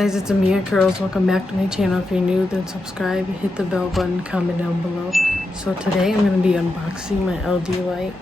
guys, it's Amia Curls. Welcome back to my channel. If you're new, then subscribe, hit the bell button, comment down below. So today I'm going to be unboxing my LD light.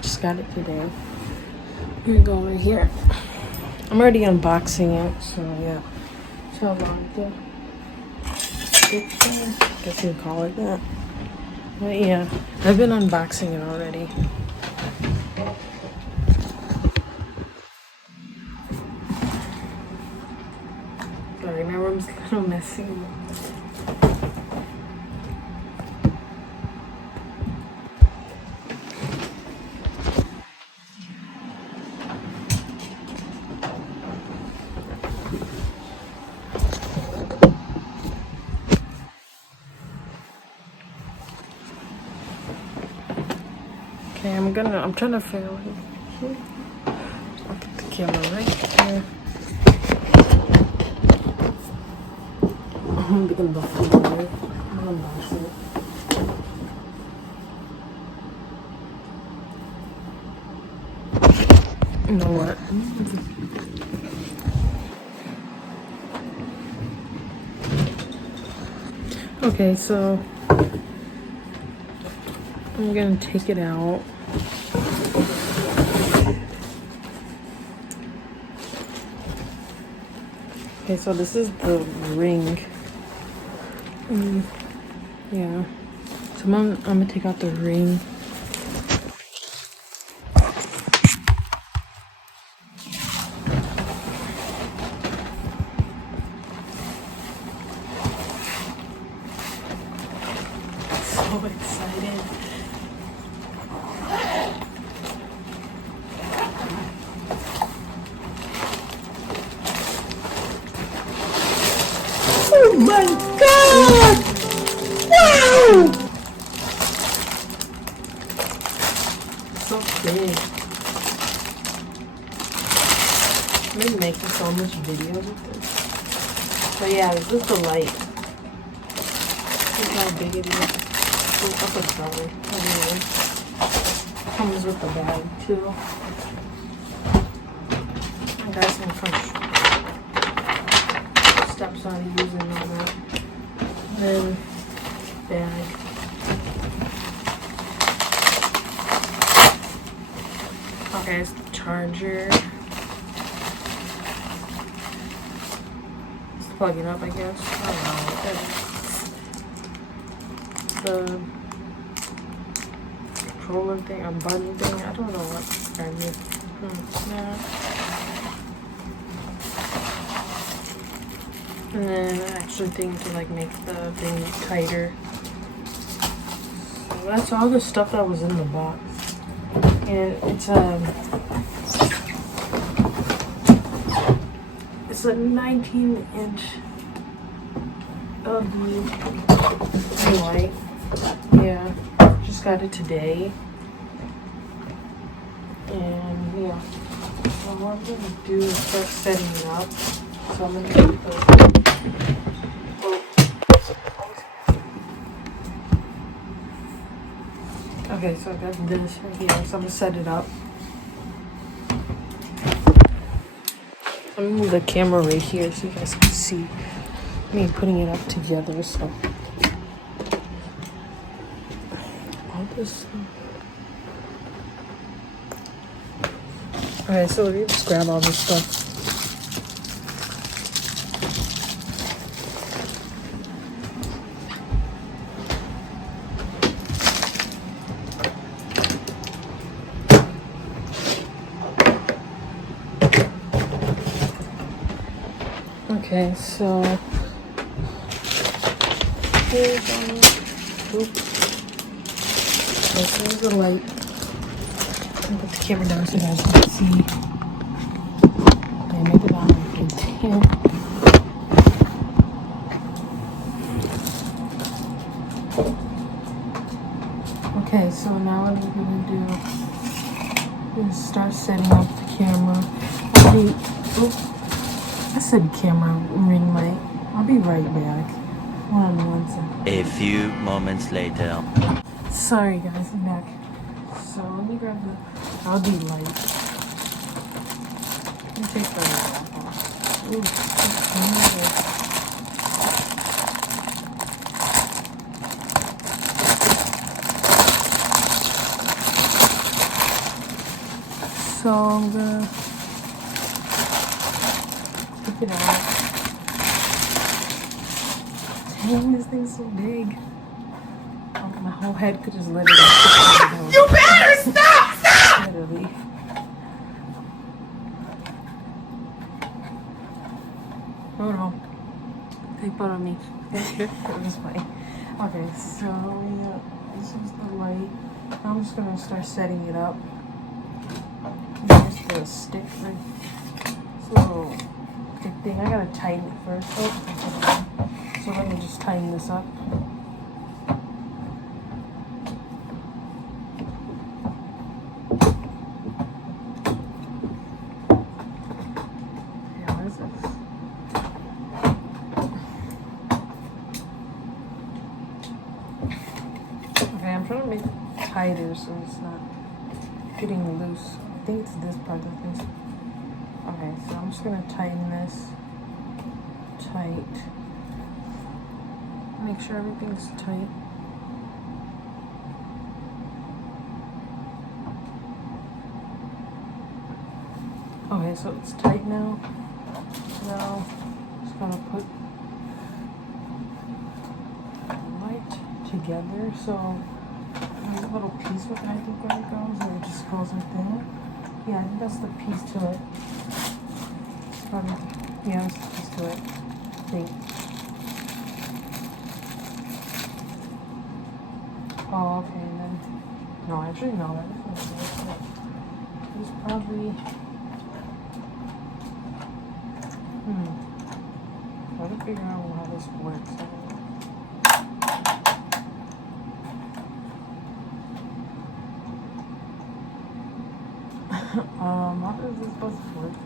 Just got it today. Here we go, right here. I'm already unboxing it, so yeah. So long to I guess you would call it that. But yeah, I've been unboxing it already. Sorry, my room's a little messy. Okay, I'm trying to figure out here. I'll put the camera right here. I'm gonna unbox it. I'm unboxing it. You know what? Okay, so I'm gonna take it out. Okay, so this is the ring. Yeah. So I'm gonna take out the ring. So excited. Oh my god! Wow! So big. I've been making so much videos with this. But yeah, this is the light. Look how big it is. I'll put it that way. Comes with the bag too. I got some fresh steps on using all that. And then bag. Okay, it's the charger. Just plug it up, I guess. I don't know. The controller thing, a button thing. I don't know what I mean. Yeah. And then an extra thing to like make the thing tighter. So that's all the stuff that was in the box. And it's a 19-inch LD light. Yeah, just got it today. And yeah, so what I'm gonna do is start setting it up. So I'm gonna do okay, so I got this right here, so I'm gonna set it up. I'm gonna move the camera right here so you guys can see me putting it up together. So all this. Alright, so let me just grab all this stuff. Okay, so here's here's the light. I'm gonna put the camera down so you guys can see. Okay, maybe that one can here. Okay, so now what we're gonna do is start setting up the camera. I said camera ring light. I'll be right back. One second. A few moments later. Sorry guys, I'm back. So let me grab the LD light. Let me take the light off. Ooh, that's so I'm gonna take it out. Dang, this thing's so big. Oh, my whole head could just literally. You better stop! Stop! Literally. Oh no. Take photo of me. It was funny. Okay, so yeah, this is the light. I'm just gonna start setting it up. Here's the stick, right? This little stick thing. I gotta tighten it first. Oh, so let me just tighten this up. Yeah, what is this? Okay, I'm trying to make it tighter so it's not getting loose. I think it's this part of this. Okay, so I'm just gonna tighten this tight. Make sure everything's tight. Okay, so it's tight now. Now, just gonna put the light together. So there's a little piece with it, I think, where it goes, and it just goes right there. Yeah, I think that's the piece to it. Probably, yeah, that's the piece to it. I think. Oh, okay, and then, no, actually, no, there's probably, try to figure out how this works. How is this supposed to work?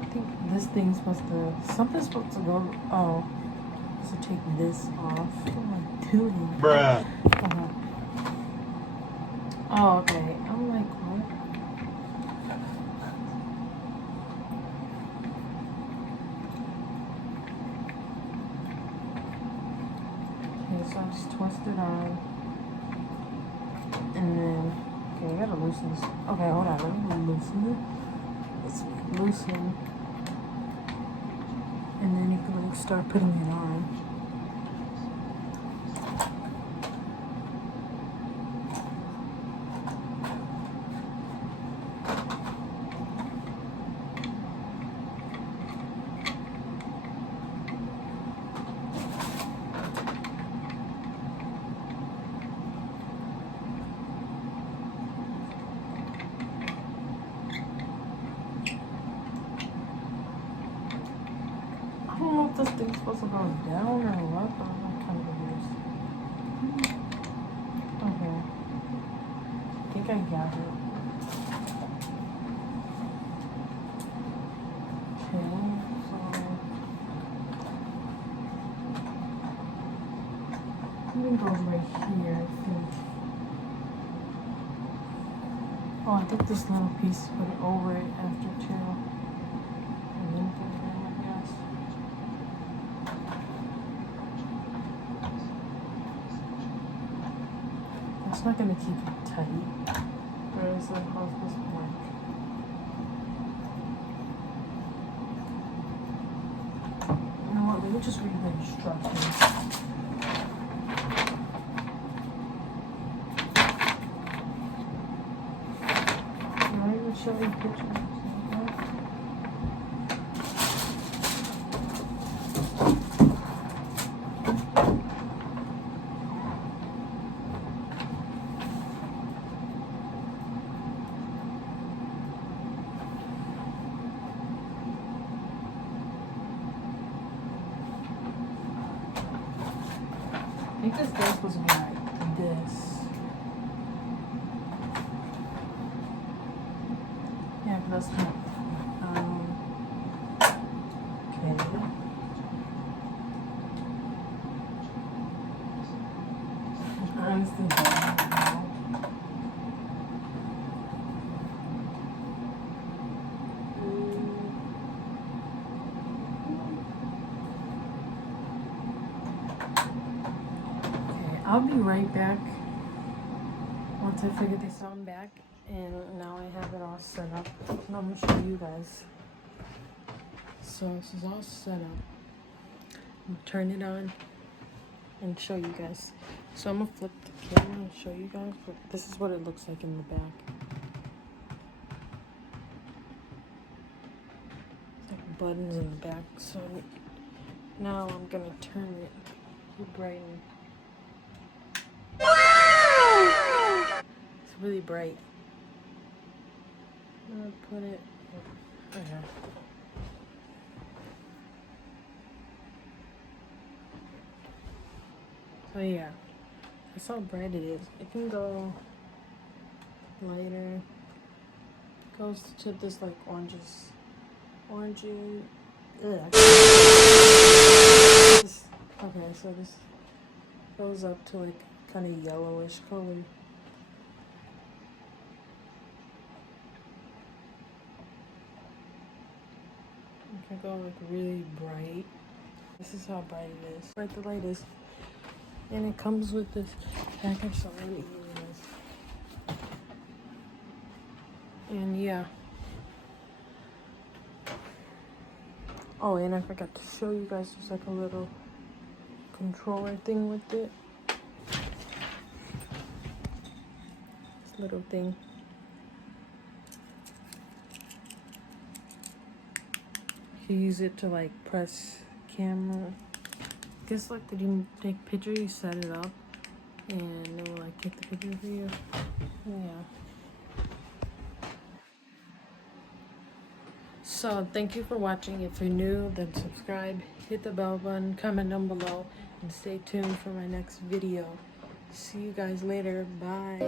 I think this thing's supposed to, something's supposed to go, oh, to take this off. What am I doing? Bruh. Oh, okay. I'm like, what? Okay, so I just twist it on. And then, okay, I gotta loosen this. Okay, hold on. Let me loosen it. Let's loosen. And then you can like start putting it on. I don't know if this thing's supposed to go down or what, but I'm kind of confused. Okay. I think I got it. Okay, so something goes right here, I think. Oh, I think this little piece, put it over it after too. And then put it in, I guess. It's not gonna keep it tight. Where is it? How's this work? You know what? Let me just read the instructions. I'm not even showing pictures. I think this guy's supposed to be like this. Yeah, but that's not. Okay. Honestly, I'll be right back once I figure the sound back, and now I have it all set up. And I'm gonna show you guys. So this is all set up. I'm gonna turn it on and show you guys. So I'm gonna flip the camera and show you guys, but this is what it looks like in the back. It's like buttons in the back. So now I'm gonna turn it to brighten. It's really bright. I'm gonna put it. Okay. So yeah, that's how bright it is. It can go lighter. It goes to this like orangey. Ugh. Okay, so this goes up to like kind of yellowish color. It can go like really bright. This is how bright it is. Bright the light is. And it comes with this package, so I'm gonna eat this. And yeah. Oh, and I forgot to show you guys, there's like a little controller thing with it. This little thing. You use it to like press camera. I guess like that you take picture, you set it up, and it will like take the picture for you. Yeah. So thank you for watching. If you're new, then subscribe, hit the bell button, comment down below, and stay tuned for my next video. See you guys later. Bye.